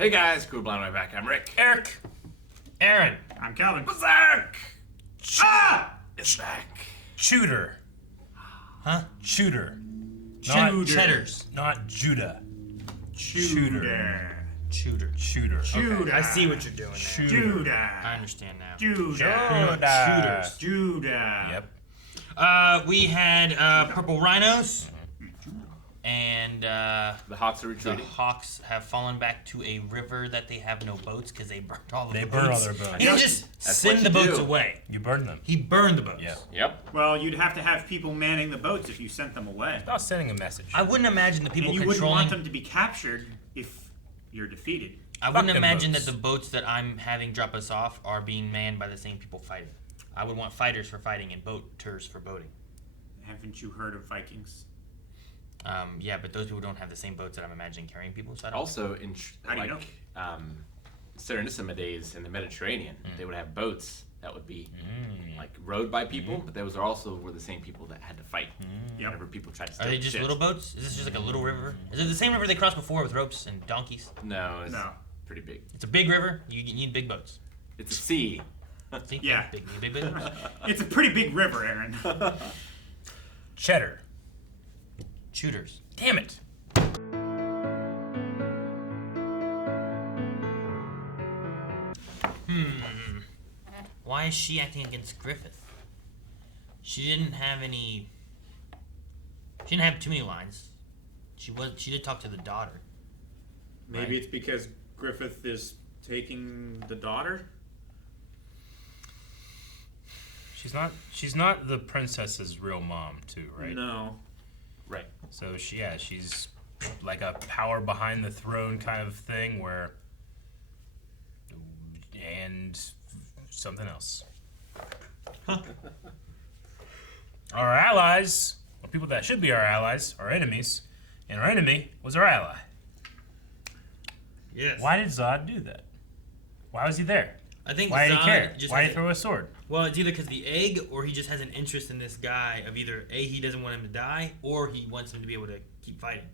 Hey guys, cool blind way back. I'm Rick. Eric. Aaron. I'm Calvin. Berserk! It's back. Shooter. Huh? Shooter. Cheddars. Not Judah. Shooter. Shooter. Shooter. Judah. I see what you're doing there. Judah. I understand now. Judah. Shooters. Judah. Yep. We had purple rhinos, and The Hawks are the retreating. hawks have fallen back to a river that they have no boats because they burnt all of They the burn boats. all their boats. He didn't just That's send what the you boats do. away. You burn them. He burned the boats. Yeah. Yep. Well, you'd have to have people manning the boats if you sent them away. About sending a message. I wouldn't imagine the people And you wouldn't controlling. want them to be captured if you're defeated. I wouldn't them imagine boats. that the boats that I'm having drop us off are being manned by the same people fighting. I would want fighters for fighting and boaters for boating. Haven't you heard of Vikings? Yeah, but those people don't have the same boats that I'm imagining carrying people. So I don't. Also, in How do you Serenissima days in the Mediterranean, they would have boats that would be like rowed by people, but those are also were the same people that had to fight. Whenever people tried to steal Are they just ships. little boats? Is this just like a little river? Is it the same river they crossed before with ropes and donkeys? No, it's No. pretty big. It's a big river. You need big boats. It's a sea. See? Yeah. Big boats. It's a pretty big river, Aaron. Cheddar. Shooters. Damn it. Why is she acting against Griffith? She didn't have any. She didn't have too many lines. She did talk to the daughter. Maybe Right. it's because Griffith is taking the daughter? She's not the princess's real mom, too, right? No. Right. So she's like a power behind the throne kind of thing where and something else. Our allies, or people that should be our allies, are enemies, and our enemy was our ally. Yes. Why did Zod do that? Why was he there? I think Why did he Zod care? just Why has did he throw a sword? Well, it's either because the egg, or he just has an interest in this guy of either A, he doesn't want him to die, or he wants him to be able to keep fighting.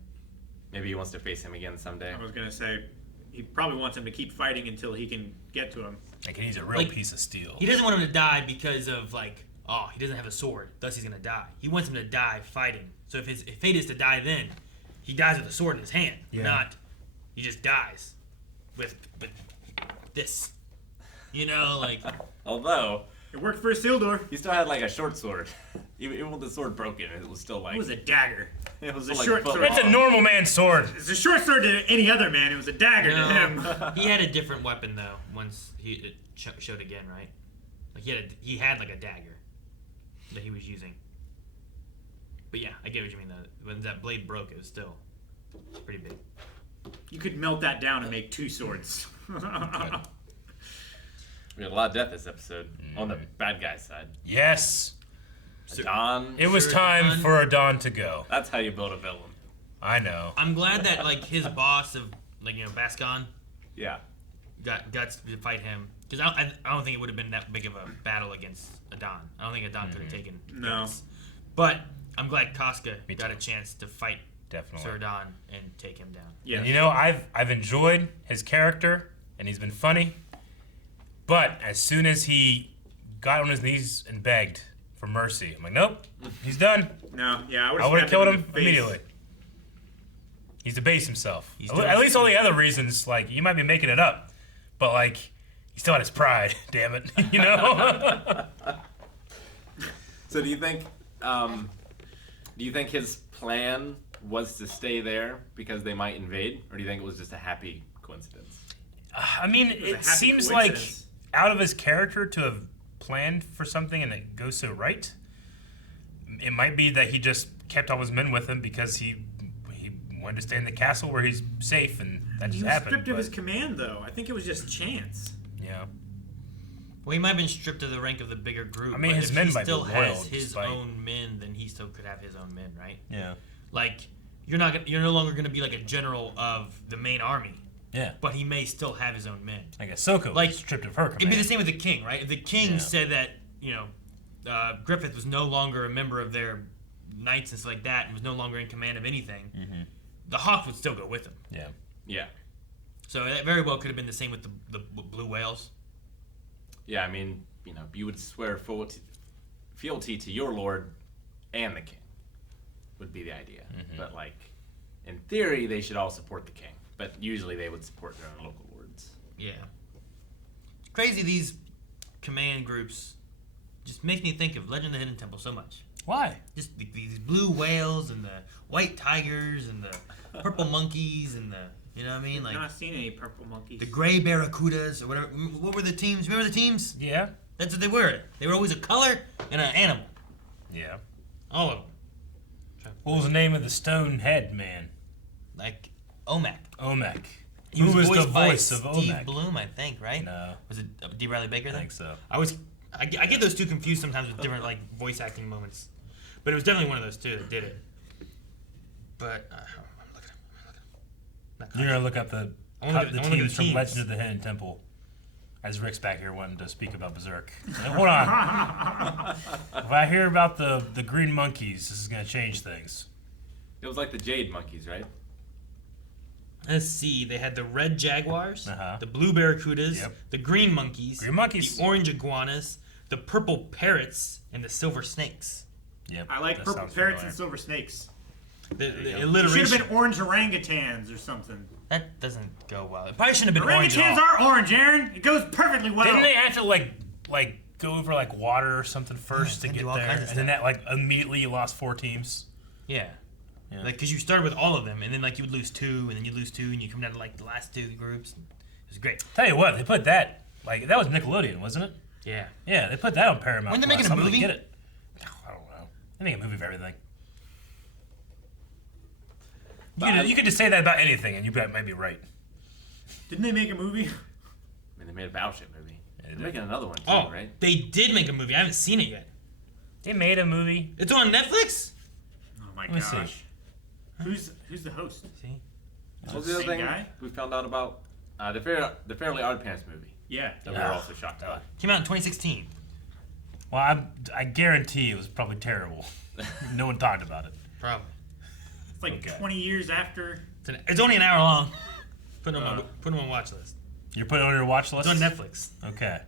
Maybe he wants to face him again someday. I was going to say, he probably wants him to keep fighting until he can get to him. Like he's a real Like, piece of steel. He doesn't want him to die because of he doesn't have a sword, thus he's gonna die. He wants him to die fighting. So if his fate is to die, then he dies with a sword in his hand, not he just dies with this. Although It worked for Isildur. he still had like a short sword. Even with the sword broken, it was still like It was a dagger. it was a still, like, short foot sword. It's a long. normal man's sword. It's a short sword to any other man. It was a dagger to him. He had a different weapon though. Once it showed again, right? Like he had like a dagger that he was using. But yeah, I get what you mean. Though when that blade broke, it was still pretty big. You could melt that down and make two swords. We had a lot of death this episode on the bad guy side. Yes. Don. It was Sir time Don. for Adon to go. That's how you build a villain. I know. I'm glad that his boss of Bascon Yeah. got to fight him, because I don't think it would have been that big of a battle against Adon. I don't think Adon could have taken No. Guts. But I'm glad Casca Me got too. a chance to fight Definitely. Sir Adon and take him down. Yeah. You know, I've enjoyed his character, and he's been funny. But as soon as he got on his knees and begged for mercy, I'm like, nope, he's done. No, yeah, I would have killed him face. immediately. He's debased himself. He's At done. least all the other reasons, like, you might be making it up, but, like, he still had his pride, damn it, you know? So do you think his plan was to stay there because they might invade, or do you think it was just a happy coincidence? I mean, was a it happy seems like coincidence. out of his character to have planned for something and it goes so right. It might be that he just kept all his men with him because he wanted to stay in the castle where he's safe, and that He just was happened. stripped of but, his command, though. I think it was just chance. yeah. Well, he might have been stripped of the rank of the bigger group. I mean, but his if men he might be still loyal has his despite- own men, then he still could have his own men, right? Yeah. Like you're no longer gonna be like a general of the main army, Yeah. but he may still have his own men. I guess Soko Like, was stripped of her command. It'd be the same with the king, right? If the king Yeah. said that, Griffith was no longer a member of their knights and stuff like that, and was no longer in command of anything, the Hawk would still go with him. Yeah. Yeah. So that very well could have been the same with the blue whales. Yeah, I mean, you would swear fealty to your lord and the king would be the idea. But in theory, they should all support the king. But usually they would support their own local lords. Yeah. It's crazy these command groups just makes me think of Legend of the Hidden Temple so much. Why? Just these blue whales and the white tigers and the purple monkeys and the, you know what I mean? I've not seen any purple monkeys. The gray barracudas or whatever. What were the teams? Remember the teams? Yeah. That's what they were. They were always a color and an animal. Yeah. All of them. What was the name of the stone head man? Like Omak. Omek. He Who was the voiced by voice of Steve Omek? Bloom, I think, right? No. Was it D. Riley Baker I then? think so. I get those two confused sometimes with different voice acting moments, but it was definitely one of those two that did it. But I'm looking. You're gonna look up the I wanna look at teams the from teams. Legend of the Hidden Temple. As Rick's back here wanting to speak about Berserk. Now, hold on. If I hear about the green monkeys, this is gonna change things. It was like the Jade Monkeys, right? Let's see. They had the red jaguars, Uh-huh. the blue barracudas, Yep. the green monkeys, Green monkeys. the orange iguanas, the purple parrots, and the silver snakes. Yep. I like that purple sounds parrots familiar. and silver snakes. The you go. It should alliteration. have been orange orangutans or something. That doesn't go well. It probably shouldn't have been orange at Orangutans all. are orange, Aaron. It goes perfectly well. Didn't they have to like go over water or something first Yeah, to they get do all there, kinds of and then that immediately you lost 4 teams? Yeah. Yeah. Because you started with all of them, and then you would lose 2, and then you lose 2, and you come down to the last 2 groups. It was great. Tell you what, they put that that was Nickelodeon, wasn't it? Yeah. Yeah, they put that on Paramount. Weren't they Plus. making a I'm gonna movie? Get it. I don't know. They make a movie of everything. You could just say that about anything, and you might be right. Didn't they make a movie? I mean, they made a Battleship movie. Yeah, They're they making another one too, Oh, right? they did make a movie. I haven't seen it yet. They made a movie. It's on Netflix? Oh my Let me see. gosh. Who's the host? See? What was the other Same thing guy? we found out about? The Fairly Odd Parents movie Yeah. that we were also shocked about. Came out in 2016. Well, I guarantee it was probably terrible. No one talked about it. Probably. It's like Okay. 20 years after. It's only an hour long. Put them on watch list. You're putting it on your watch list? It's on Netflix. Okay.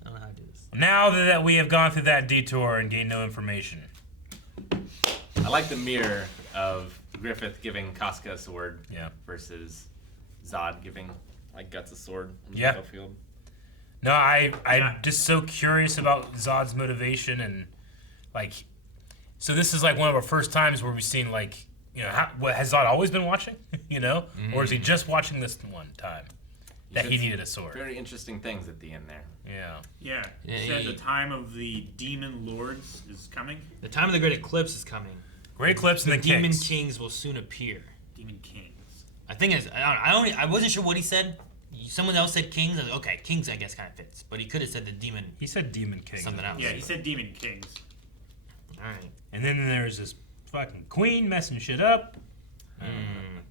I don't know how to do this. Now that we have gone through that detour and gained no information. I like the mirror of Griffith giving Casca a sword Yeah. versus Zod giving Guts a sword on the Yeah. battlefield. No, I'm Yeah. just so curious about Zod's motivation and so this is one of our first times where we've seen has Zod always been watching, or is he just watching this one time that he said needed a sword? Very interesting things at the end there. Yeah. Yeah. Yeah, It said he- the time of the demon lords is coming. The time of the Great Eclipse is coming. Great clips and The the Demon kings. Kings will soon appear. Demon kings. I think I wasn't sure what he said. Someone else said kings. I was like, okay, kings I guess kind of fits, but he could have said the demon. He said demon king. Something else. Yeah, he said demon kings. All right. And then there's this fucking queen messing shit up.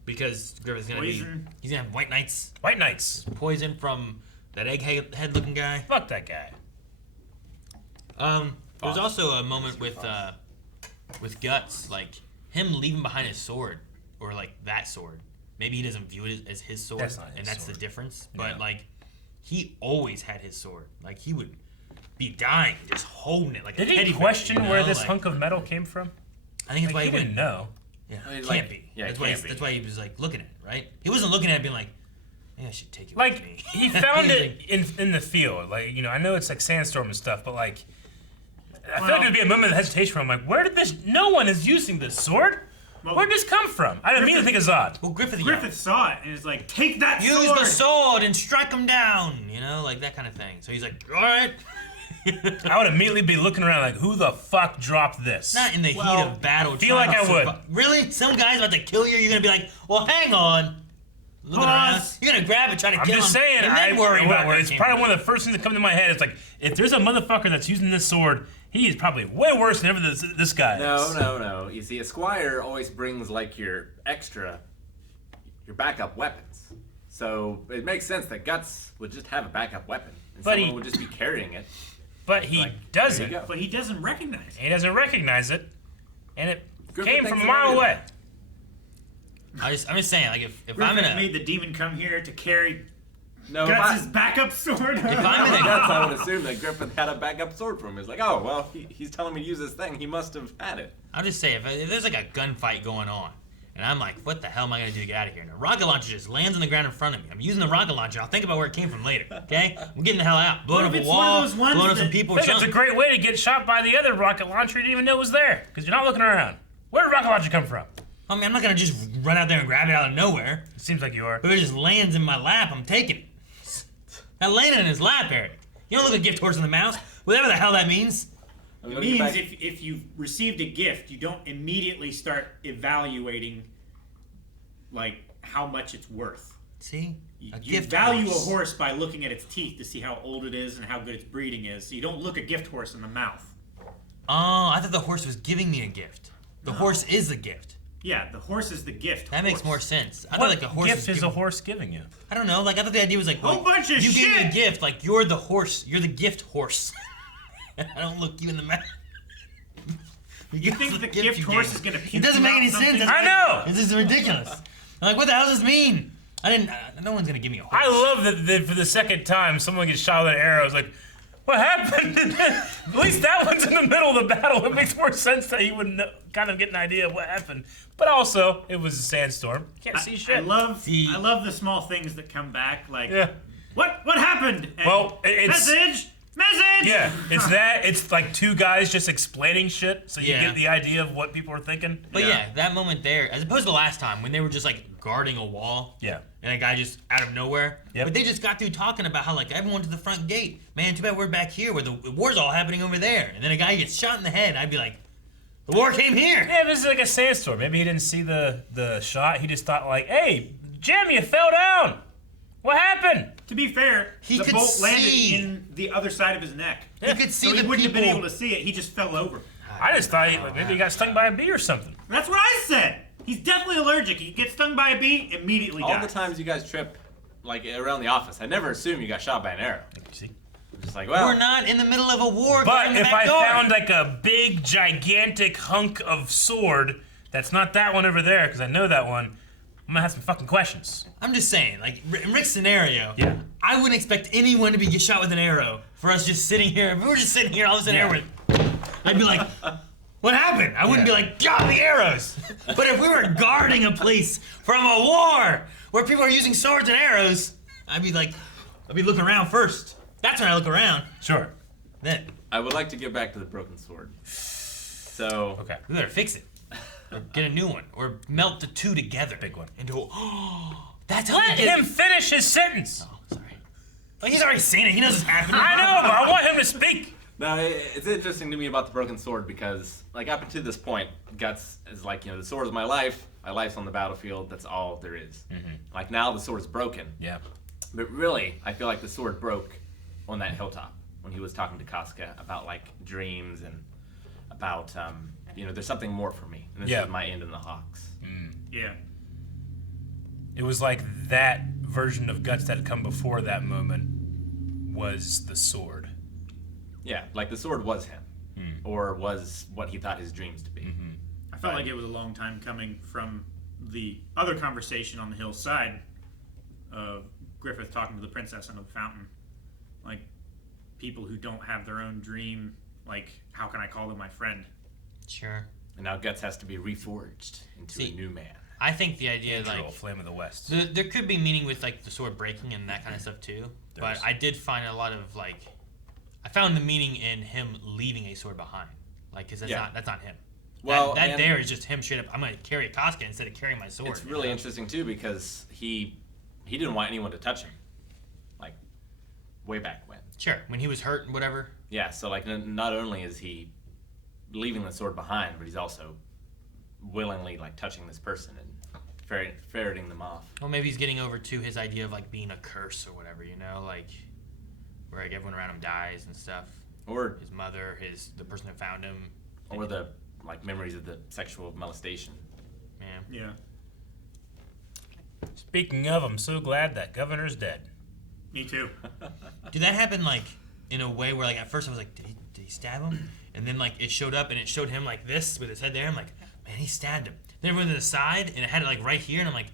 Because Griffith's gonna Poison. he's gonna have white knights, White knights. poison from that head looking guy. Fuck that guy. There was Fox. also a moment Fox. with Guts, him leaving behind his sword, or that sword. Maybe he doesn't view it as his sword, That's not his and that's sword. the difference. But Yeah. he always had his sword. He would be dying, just holding it like Did a teddy he bear, question where this like- hunk of metal came from? I think that's why He he went. didn't know. Yeah, I mean, can't be. yeah, that's it why. can't be. That's why he was looking at it, right? He wasn't looking at it, being like, "Maybe I should take it with me." He found it in the field. I know it's sandstorm and stuff, but I feel like there'd be a moment of hesitation where I'm like, where did this? No one is using this sword. Well, Where'd this come from? I didn't mean to think of Zod. Well, Griffith saw it and is like, take that use sword! the sword and strike him down. That kind of thing. So he's like, all right. I would immediately be looking around who the fuck dropped this? Not in the heat Well, of battle. I feel trying like to I would. survive. Really? Some guy's about to kill you. You're gonna be like, well, hang on. Looking around. Pause. You're gonna grab it, try to I'm kill just him, saying. and then worry about where it's it came probably from. one of the first things that come to my head. It's if there's a motherfucker that's using this sword, he is probably way worse than ever this guy is. No. You see, a squire always brings your backup weapons. So it makes sense that Guts would just have a backup weapon, and But someone he- would just be carrying it. But he There you doesn't. go. But he doesn't recognize it. He doesn't recognize it, and it Griffith came thinks from a about mile it. away. I'm just saying, like, if I'm Griffith in a made the demon come here to carry No, Guts' backup sword. If I'm in a Guts, I would assume that Griffith had a backup sword for him. He's like, oh, well, he's telling me to use this thing. He must have had it. I'll just say, if there's like a gunfight going on, and I'm like, what the hell am I gonna do to get out of here? And a rocket launcher just lands on the ground in front of me. I'm using the rocket launcher. I'll think about where it came from later. Okay? I'm getting the hell out. Blowing What up if a it's one of wall, those ones blowing up that- some people. I think it's a junk. great way to get shot by the other rocket launcher you didn't even know was there, because you're not looking around. Where did rocket launcher come from? I mean, I'm not gonna just run out there and grab it out of nowhere. It seems like you are. But if it just lands in my lap, I'm taking it. I landed in his lap, Eric. You don't look a gift horse in the mouth. Whatever the hell that means. It means if you've received a gift, you don't immediately start evaluating, like, how much it's worth. See? You value a horse by looking at its teeth to see how old it is and how good its breeding is. So you don't look a gift horse in the mouth. Oh, I thought the horse was giving me a gift. The horse is the gift. Yeah, the horse is the gift. That makes horse. more sense. I What thought like a horse gift was is a horse giving you? I don't know. Like I thought the idea was like, Whole bunch of you gave me a shit! gift. Like you're the horse. You're the gift horse. I don't look you in the mouth. You think the gift horse is gonna puke It doesn't you make out any something? sense. I know! This is ridiculous. I'm like, what the hell does this mean? I didn't. No one's gonna give me a horse. I love that for the second time someone gets shot with an arrow. It's like, what happened? At least that one's in the middle of the battle. It makes more sense that he would know, kind of get an idea of what happened. But also, it was a sandstorm. You can't see shit. I love See- the small things that come back. Like, Yeah. what happened? And Well, it's- message. Yeah, it's that. It's like two guys just explaining shit, so you Yeah. get the idea of what people are thinking. But yeah, that moment there, as opposed to the last time when they were just like guarding a wall. Yeah. And a guy just out of nowhere. Yep. But they just got through talking about how like everyone to the front gate. Man, too bad we're back here where the war's all happening over there. And then a guy gets shot in the head. I'd be like, the war came here. Yeah, this is like a sandstorm. Maybe he didn't see the shot. He just thought like, hey, Jim, you fell down. What happened? To be fair, He the could bolt landed see. in the other side of his neck. You could see So he the wouldn't have been people. able to see it. He just fell over. I just thought like, maybe he got stung by a bee or something. That's what I said. He's definitely allergic. He gets stung by a bee, immediately All dies. the times you guys trip, like, around the office, I never assume you got shot by an arrow. See? I'm just like, well, We're not in the middle of a war. But guarding the if back I door. found like a big, gigantic hunk of sword, that's not that one over there, because I know that one, I'm gonna have some fucking questions. I'm just saying, like in Rick's scenario, Yeah. I wouldn't expect anyone to be get shot with an arrow for us just sitting here. If we were just sitting here, all of a sudden, Yeah. arrow would, I'd be like, what happened? I wouldn't be like, God, the arrows. But if we were guarding a place from a war where people are using swords and arrows, I'd be looking around first. That's when I look around. Sure. Then I would like to get back to the broken sword. So, Okay. we better fix it. Or get a new one. Or melt the two together. Big one. Into that's how Let we did him it. finish his sentence. Oh, sorry. Like he's already seen it. He knows what's happening. I know, but I want him to speak. no, it's interesting to me about the broken sword because, like, up until this point, Guts is like, the sword is my life. My life's on the battlefield. That's all there is. Like, now the sword's broken. Yeah. But really, I feel like the sword broke on that hilltop when he was talking to Casca about, like, dreams and about, there's something more for me. And this Yeah. is my end in the Hawks. Yeah. It was like that version of Guts that had come before that moment was the sword. Yeah, like the sword was him. Or was what he thought his dreams to be. I felt like it was a long time coming from the other conversation on the hillside of Griffith talking to the princess under the fountain. Like, people who don't have their own dream, like, how can I call them my friend? Sure. And now Guts has to be reforged into a new man. I think the idea, Angel, like, Flame of the West. there could be meaning with, like, the sword breaking and that kind of stuff, too. There's- But I did find a lot of, like, I found the meaning in him leaving a sword behind. Like, because that's not him. Well, that and there is just him straight up, I'm going to carry a Casca instead of carrying my sword. it's really interesting too because he didn't want anyone to touch him, like way back when. Sure, when he was hurt and whatever. Yeah, so like not only is he leaving the sword behind, but he's also willingly like touching this person and ferreting them off. Well, maybe he's getting over to his idea of, like, being a curse or whatever, like, where, like, everyone around him dies and stuff. Or His mother, the person that found him. the like memories of the sexual molestation. Yeah. Yeah. Speaking of, I'm so glad that governor's dead. Me too. Did that happen, like, in a way where, like, at first I was like, did he stab him? And then, like, it showed up and it showed him like this with his head there. I'm like, man, he stabbed him. Then it went to the side, and it had it like right here, and I'm like,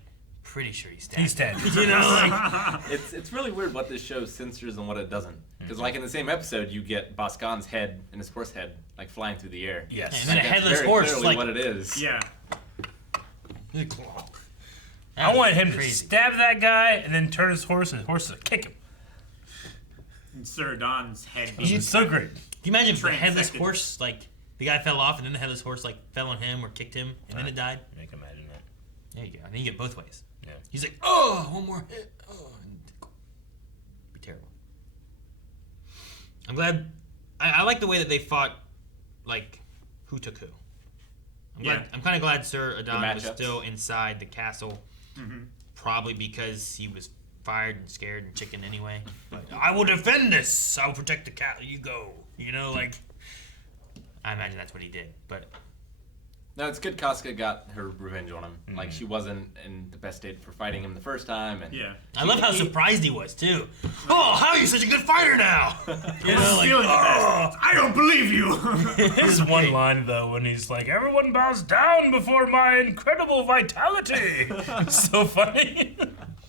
pretty sure he's dead. He's dead. You know, like, It's really weird what this show censors and what it doesn't. Because like in the same episode, you get Boscan's head and his horse head like flying through the air. Yes. and then a That's headless very horse, clearly like, what it is. Yeah. I want him to crazy. stab that guy and then turn his horse, and his horse to kick him. And Sir Don's head This being is so great. Can you imagine if the headless Transected. horse, like, the guy fell off, and then the headless horse, like, fell on him or kicked him, and then it died? I can imagine that. There you go. And then you get both ways. Yeah. He's like, oh, one more hit. Oh, and be terrible. I'm glad. I like the way that they fought, like, who took who. Yeah. I'm kind of glad Sir Adon was matchups. still inside the castle. Probably because he was fired and scared and chicken anyway. But I will defend this. I will protect the castle. You go. You know, like, I imagine that's what he did. But No, it's good Casca got her revenge on him. Like, she wasn't in the best state for fighting him the first time. And Yeah. I love how surprised he was too. Oh, how are you such a good fighter now? You know, I'm like, feeling the best. I don't believe you. His one line though, when he's like, "Everyone bows down before my incredible vitality." It's so funny.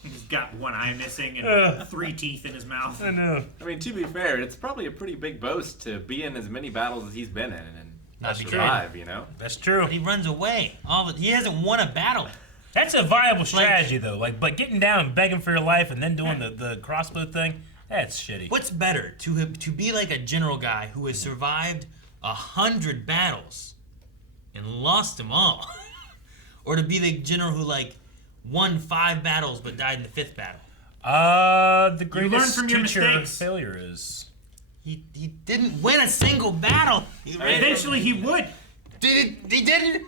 He's got one eye missing and 3 teeth in his mouth. I know. I mean, to be fair, it's probably a pretty big boast to be in as many battles as he's been in and Not be survive, you know? That's true. But he runs away. He hasn't won a battle. That's a viable strategy though. Like, but getting down and begging for your life and then doing the crossbow thing, that's shitty. What's better, to be like a general guy who has survived 100 battles and lost them all, or to be the general who like won 5 battles but died in the 5th battle? The learn greatest from your teacher of mistakes. failure is. He didn't win a single battle. Eventually he would. He didn't.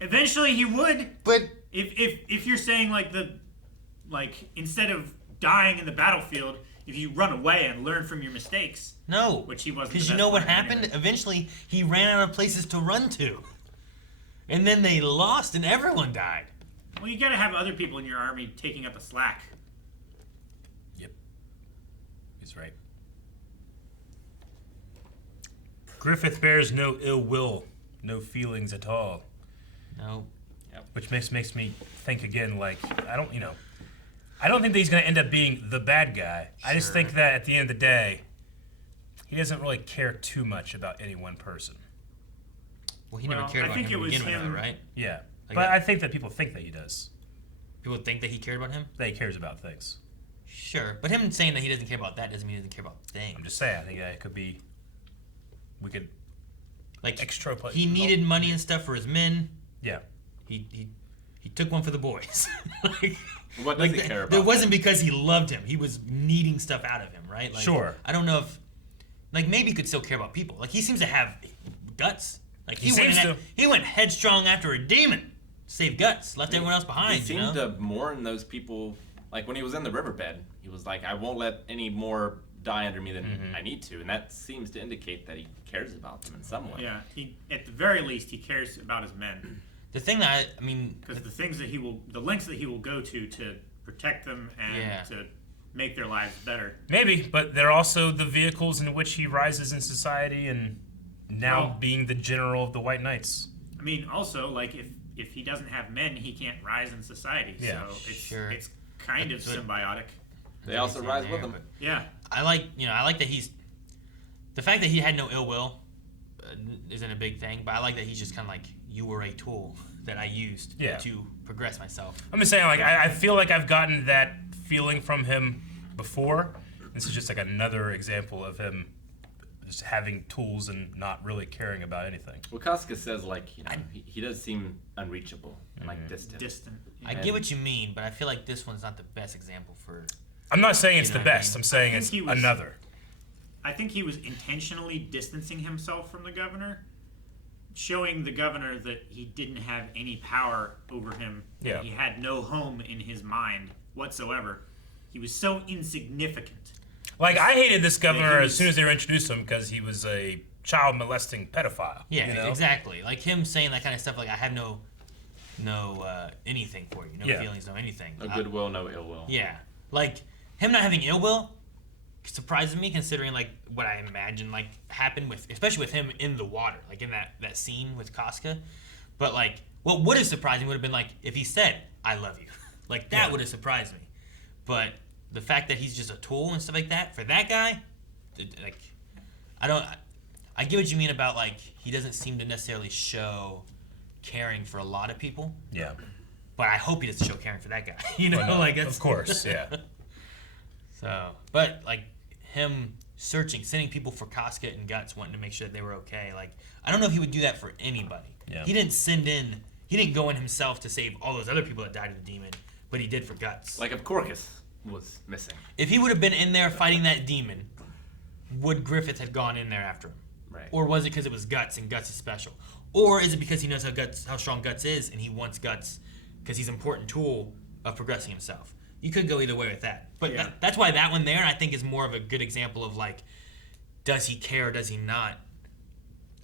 Eventually he would. But If you're saying like instead of dying in the battlefield, if you run away and learn from your mistakes, no, which he wasn't. because the you best know what one at happened? anyway. Eventually, he ran out of places to run to, and then they lost, and everyone died. Well, you gotta have other people in your army taking up the slack. Yep. He's right. Griffith bears no ill will, no feelings at all. No, Which makes me think again, like, I don't think that he's going to end up being the bad guy. I just Sure. think that at the end of the day, he doesn't really care too much about any one person. well, he Well, never cared I about think him it to was begin with, him- though, right? Yeah. Like But that. I think that people think that he does, People think that he cared about him. that he cares about things. Sure, but him saying that he doesn't care about that doesn't mean he doesn't care about things. I'm just saying, I think that it could be, we could, Like extra play- he needed money and stuff for his men. yeah. He took one for the boys. Like, What does he that- care It about? wasn't because he loved him. He was needing stuff out of him, right? Like, Sure. I don't know if, like, maybe he could still care about people. Like, he seems to have guts. Like, He seems to. He went headstrong after a demon. Saved guts. Left everyone else behind. He You know? seemed to mourn those people. Like when he was in the riverbed, he was like, "I won't let any more die under me than I need to," and that seems to indicate that he cares about them in some way. Yeah, he at the very least he cares about his men The thing that I mean, because the lengths that he will go to protect them and Yeah. to make their lives better. Maybe, but they're also the vehicles in which he rises in society and now Well- being the general of the White Knights. I mean, also like if he doesn't have men, he can't rise in society. Yeah. So it's Sure. it's kind of That's what- symbiotic. They also rise with him. Yeah. I like that he's the fact that he had no ill will isn't a big thing, but I like that he's just kind of like, you were a tool that I used Yeah. to progress myself. I'm just saying, like, I feel like I've gotten that feeling from him before. This is just like another example of him just having tools and not really caring about anything. Well, Casca says like he does seem unreachable and like distant. Distant. I get what you mean, but I feel like this one's not the best example for. I'm not saying it's You the know what I best. mean? I'm saying I it's think he was- another. I think he was intentionally distancing himself from the governor, showing the governor that he didn't have any power over him. Yeah. He had no home in his mind whatsoever. He was so insignificant. Like, I hated this governor he as was- soon as they were introduced him because he was a child molesting pedophile. Yeah, you know? exactly. Like him saying that kind of stuff. Like I have no anything for you, no Yeah. feelings, no anything. No goodwill, no ill will. Yeah, like him not having ill will surprises me, considering like what I imagine like happened with, especially with him in the water, like in that scene with Casca. But like What would have surprised me would have been like if he said, "I love you." Like that Yeah. would have surprised me. But the fact that he's just a tool and stuff like that, for that guy, like, I get what you mean about, like, he doesn't seem to necessarily show caring for a lot of people. Yeah. But I hope he doesn't show caring for that guy. You know, Well, no, like, that's... of course, yeah. So, but, like, him sending people for casket and guts, wanting to make sure that they were okay. Like, I don't know if he would do that for anybody. Yeah. He didn't go in himself to save all those other people that died of the demon, but he did for guts. Like if Corcus was missing. If he would have been in there fighting that demon, would Griffith have gone in there after him? Right. Or was it because it was Guts and Guts is special? Or is it because he knows how strong Guts is and he wants Guts because he's an important tool of progressing himself? You could go either way with that. But Yeah. that's why that one there, I think, is more of a good example of, like, does he care or does he not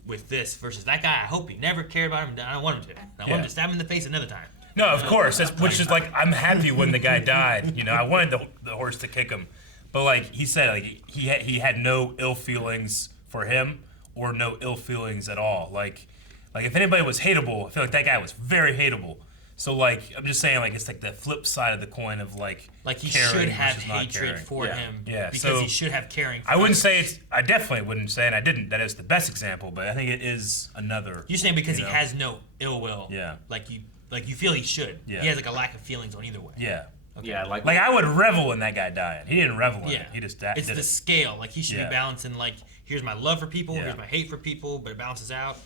with this versus that guy? I hope he never cared about him. I don't want him to. I want him to stab him in the face another time. No, of course. Which is like, I'm happy when the guy died. You know, I wanted the horse to kick him. But like he said, like he had no ill feelings for him or no ill feelings at all. Like if anybody was hateable, I feel like that guy was very hateable. So like I'm just saying, like it's like the flip side of the coin of like Like he caring should have versus not hatred caring. for Yeah. him Yeah, because so he should have caring for I wouldn't others. say I definitely wouldn't say, and I didn't. That is the best example, but I think it is another. You're saying because you he know? has no ill will. Yeah. Like you feel he should. Yeah. He has like a lack of feelings on either way. Yeah. Yeah, like Like I would revel in that guy dying. He didn't revel in Yeah. it. He just It's did the it. scale. Like he should Yeah. be balancing, like, here's my love for people, Yeah. here's my hate for people, but it balances out.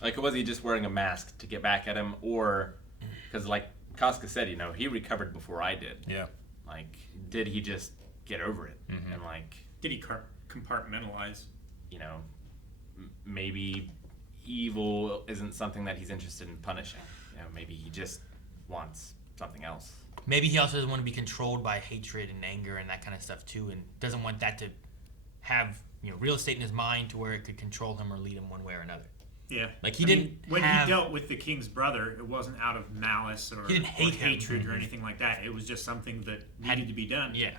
Like, was he just wearing a mask to get back at him, or because, like Casca said, you know, he recovered before I did. Yeah. Like, did he just get over it? And like, Did he compartmentalize? you know, maybe evil isn't something that he's interested in punishing. You know, maybe he just wants something else. Maybe he also doesn't want to be controlled by hatred and anger and that kind of stuff too, and doesn't want that to have, you know, real estate in his mind to where it could control him or lead him one way or another. Yeah. Like, he I didn't mean, when have- he dealt with the king's brother, it wasn't out of malice or, He didn't hate him. hatred or anything like that. It was just something that needed to be done. Yeah.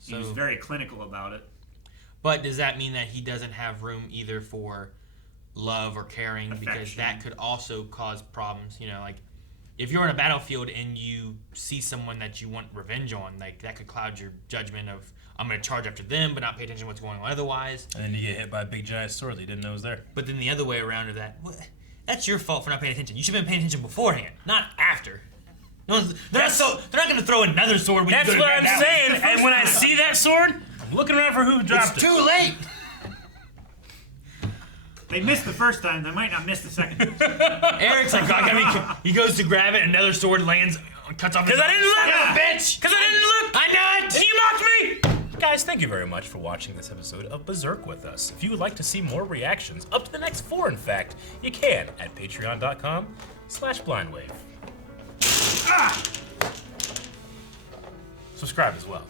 He was very clinical about it. But does that mean that he doesn't have room either for love or caring? Because Affection. that could also cause problems. You know, like if you're on a battlefield and you see someone that you want revenge on, like that could cloud your judgment of, I'm going to charge after them but not pay attention to what's going on otherwise. And then you get hit by a big giant sword that you didn't know was there. But then the other way around of that, that's your fault for not paying attention. You should have been paying attention beforehand, not after. No, they're not going to throw another sword when That's you go to what grab I'm that saying. one. And when I see that sword, I'm looking around for who dropped It's it. too late. They missed the first time. They might not miss the second. Eric's like, I mean, he goes to grab it, another sword lands, cuts off his Because I didn't look! Son of a bitch! Because I didn't look! I know it! And you mocked me! Guys, thank you very much for watching this episode of Berserk with us. If you would like to see more reactions, up to the next 4 in fact, you can at patreon.com/blindwave. Subscribe as well.